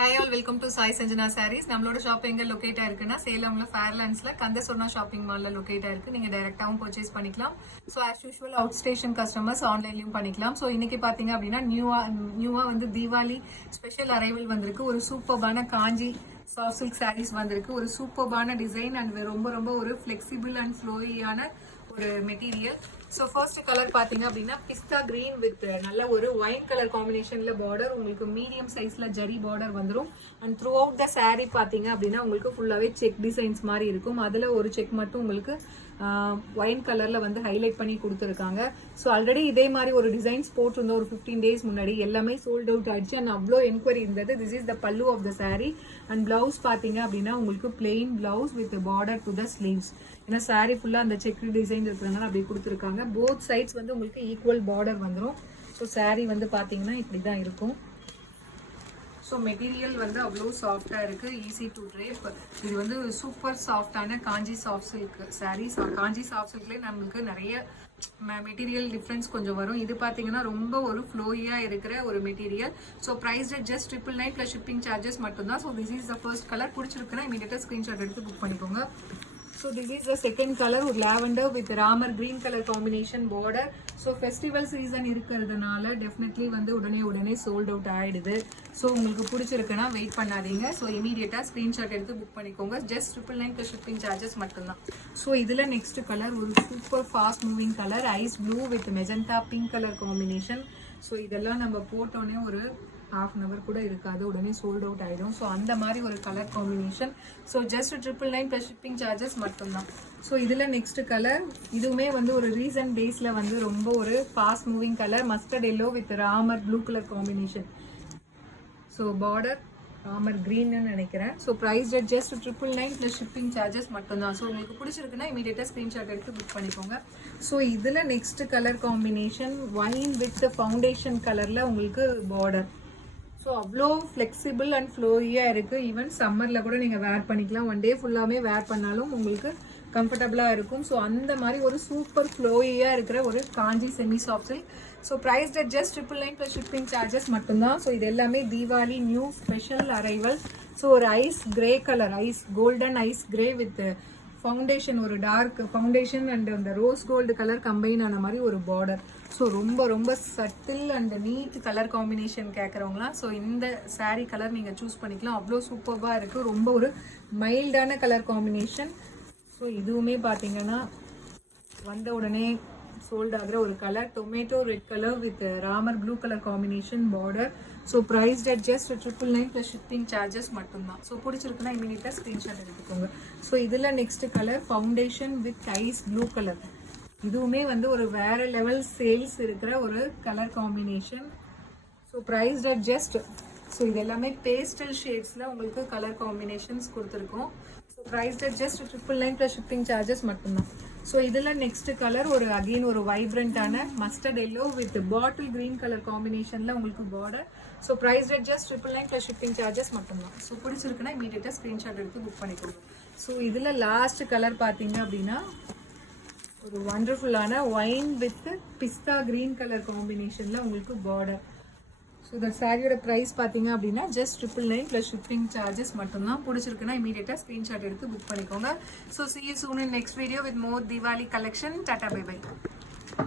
Hi all, welcome to Sai Sanjana Sarees. நம்மளோட shop எங்க locate ஆயிருக்குன்னா சேலம்ல ஃபேர்லாண்ட்ஸ்ல கந்தசோனா ஷாப்பிங் மால்ல லொகேட் ஆயிருக்கு. நீங்க டைரக்டாவும் பர்ச்சேஸ் பண்ணிக்கலாம். So as usual out station customers ஆன்லைன்லயும் பண்ணிக்கலாம். ஸோ இன்னைக்கு பாத்தீங்க அப்படின்னா நியூவா வந்து தீபாவளி ஸ்பெஷல் அரைவல் வந்திருக்கு. ஒரு சூப்பர்பான காஞ்சி சாஃப்ட் சில்க் சாரீஸ் வந்திருக்கு. ஒரு சூப்பர்பான டிசைன் அண்ட் ரொம்ப ரொம்ப ஒரு ஃபிளெக்சிபிள் அண்ட் ஃப்ளோயியான ஒரு மெட்டீரியல். ஸோ ஃபர்ஸ்ட் கலர் பார்த்தீங்க அப்படின்னா பிஸ்தா கிரீன் வித் நல்ல ஒரு ஒயின் கலர் காம்பினேஷன்ல பார்டர், உங்களுக்கு மீடியம் சைஸ்ல ஜரி பார்டர் வந்துடும். And through out the sari பார்த்தீங்க அப்படின்னா உங்களுக்கு ஃபுல்லாகவே செக் டிசைன்ஸ் மாதிரி இருக்கும். அதில் ஒரு செக் மட்டும் உங்களுக்கு ஒயின் கலர்ல வந்து ஹைலைட் பண்ணி கொடுத்துருக்காங்க. ஸோ ஆல்ரெடி இதே மாதிரி ஒரு டிசைன்ஸ் போட்டிருந்தோம் ஒரு 15 days முன்னாடி. எல்லாமே சோல்ட் அவுட் ஆயிடுச்சு அண்ட் அவ்வளோ என்கொயரி இருந்தது. This is the pallu of the sari. And blouse பார்த்தீங்க அப்படின்னா உங்களுக்கு plain blouse with border to the sleeves. ஏன்னா சாரீ ஃபுல்லாக அந்த செக் டிசைன் இருக்கிறதுனால அப்படி கொடுத்துருக்காங்க. போத் சைட்ஸ் வந்து உங்களுக்கு ஈக்குவல் பார்டர் வந்துடும். ஸோ சாரீ வந்து பார்த்தீங்கன்னா இப்படி தான் இருக்கும். ஸோ மெட்டீரியல் வந்து அவ்வளோ சாஃப்டாக இருக்குது, ஈஸி டு ட்ரேப். இது வந்து சூப்பர் சாஃப்டான காஞ்சி சாஃப்ட் சில்க் சாரீஸ். காஞ்சி சாஃப்ட் சில்க்லேயே நம்மளுக்கு நிறைய மெட்டீரியல் டிஃப்ரென்ஸ் கொஞ்சம் வரும். இது பார்த்தீங்கன்னா ரொம்ப ஒரு ஃப்ளோயியாக இருக்கிற ஒரு material. So price just 999 plus shipping charges மட்டும்தான். So this is the first colour. பிடிச்சிருக்குன்னா இமீடியட்டாக ஸ்க்ரீன்ஷாட் எடுத்து புக் பண்ணிக்கோங்க. So this is the second color, ஒரு lavender with Ramar green color combination border. So festival season இருக்கிறதுனால definitely வந்து உடனே sold out ஆயிடுது. ஸோ உங்களுக்கு பிடிச்சிருக்குன்னா வெயிட் பண்ணாதீங்க. ஸோ இமீடியட்டாக ஸ்க்ரீன்ஷாட் எடுத்து புக் பண்ணிக்கோங்க. ஜஸ்ட் 999 ப்ளஸ் ஷிப்பிங் சார்ஜஸ் மட்டும்தான். ஸோ இதில் நெக்ஸ்ட் கலர் ஒரு super fast moving colour, ice blue with magenta pink colour combination. So இதெல்லாம் நம்ம போட்டோன்னே ஒரு half an hour கூட இருக்காது, உடனே சோல்ட் அவுட் ஆகிடும். ஸோ அந்த மாதிரி ஒரு colour combination. So just 999 plus shipping charges மட்டும்தான். ஸோ இதில் நெக்ஸ்ட் கலர், இதுவுமே வந்து ஒரு ரீசன்ட் டேஸில் வந்து ரொம்ப ஒரு fast moving colour, mustard yellow with Ramar blue colour combination. So border Ramar க்ரீன்னு நினைக்கிறேன். So price just 999 plus shipping charges மட்டும்தான். ஸோ உங்களுக்கு பிடிச்சிருக்குன்னா இமீடியட்டாக ஸ்க்ரீன்ஷாட் எடுத்து புக் பண்ணிக்கோங்க. ஸோ இதில் next colour combination wine with foundation கலரில் உங்களுக்கு பார்டர். ஸோ அவ்வளோ ஃப்ளெக்சிபிள் அண்ட் ஃப்ளோயியாக இருக்குது. ஈவன் சம்மரில் கூட நீங்கள் வேர் பண்ணிக்கலாம். ஒன் டே ஃபுல்லாகவே வேர் பண்ணாலும் உங்களுக்கு கம்ஃபர்டபுளாக இருக்கும். ஸோ அந்த மாதிரி ஒரு சூப்பர் ஃப்ளோயியாக இருக்கிற ஒரு Kanchi semi soft silk. So price just 999 plus shipping charges மட்டும்தான். ஸோ இது எல்லாமே Deepavali new special arrival. So ஒரு ice grey colour, ice golden ice grey with foundation, ஒரு டார்க் ஃபவுண்டேஷன் அண்ட் அந்த ரோஸ் கோல்டு கலர் கம்பைன் ஆன மாதிரி ஒரு பார்டர். ஸோ ரொம்ப ரொம்ப subtle and neat colour combination கேட்குறவங்களாம் ஸோ இந்த சாரீ கலர் நீங்கள் சூஸ் பண்ணிக்கலாம். அவ்வளோ சூப்பராக இருக்குது. ரொம்ப ஒரு மைல்டான கலர் காம்பினேஷன். ஸோ இதுவுமே பார்த்தீங்கன்னா வந்த உடனே சோல்ட் ஆகிற ஒரு colour, tomato red colour with Ramar blue colour combination border. So price just 999 plus shipping charges மட்டும்தான். ஸோ பிடிச்சிருக்குன்னா இமீடியட்டாக ஸ்க்ரீன்ஷாட் எடுத்துக்கோங்க. ஸோ இதில் next colour foundation with ice blue colour. இதுவுமே வந்து ஒரு வேற லெவல் சேல்ஸ் இருக்கிற ஒரு colour combination. So price just, so இது எல்லாமே பேஸ்டல் ஷேட்ஸில் உங்களுக்கு கலர் காம்பினேஷன்ஸ் கொடுத்துருக்கோம். So price just 999 plus shipping charges மட்டும்தான். ஸோ இதில் நெக்ஸ்ட் கலர் ஒரு அகெயின் ஒரு வைப்ரண்டான mustard yellow with bottle green colour காம்பினேஷனில் உங்களுக்கு border. So price just 999 plus shipping charges மட்டும்தான். ஸோ பிடிச்சிருக்குன்னா இமீடியட்டாக ஸ்க்ரீன்ஷாட் எடுத்து புக் பண்ணிக்கோங்க. ஸோ இதில் லாஸ்ட் கலர் பார்த்தீங்க அப்படின்னா ஒரு வண்டர்ஃபுல்லான wine with pista green colour காம்பினேஷனில் உங்களுக்கு பார்டர். ஸோ இந்த சாரியோட ப்ரைஸ் பார்த்தீங்க அப்படின்னா ஜஸ்ட் 999 ப்ளஸ் ஷிப்பிங் சார்ஜஸ் மட்டும்தான். பிடிச்சிருக்குன்னா இமீடியட்டாக ஸ்க்ரீன்ஷாட் எடுத்து புக் பண்ணிக்கோங்க. So see you soon in next video with more Diwali collection. Tata, bye bye.